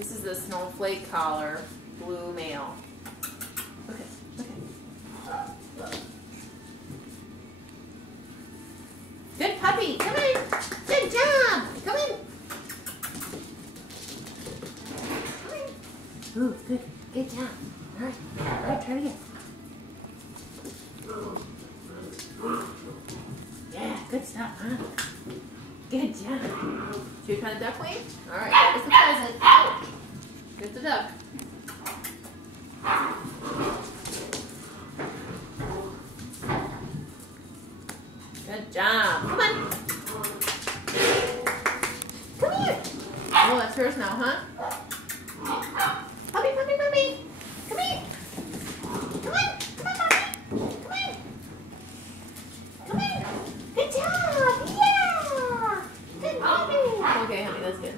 This is the snowflake collar, blue male. Okay, okay. Good puppy, come in. Good job. Come in. Come in. Ooh, good. Good job. All right, try it again. Yeah, good stuff, huh? Good job. Should we try the duck wing? All right, that was the present. Here's the duck. Good job. Come on. Come here. Oh, that's hers now, huh? Puppy, puppy, puppy. Come here. Come on. Come on, puppy. Come on. Come on. Good job. Yeah. Good puppy. Okay, honey, that's good.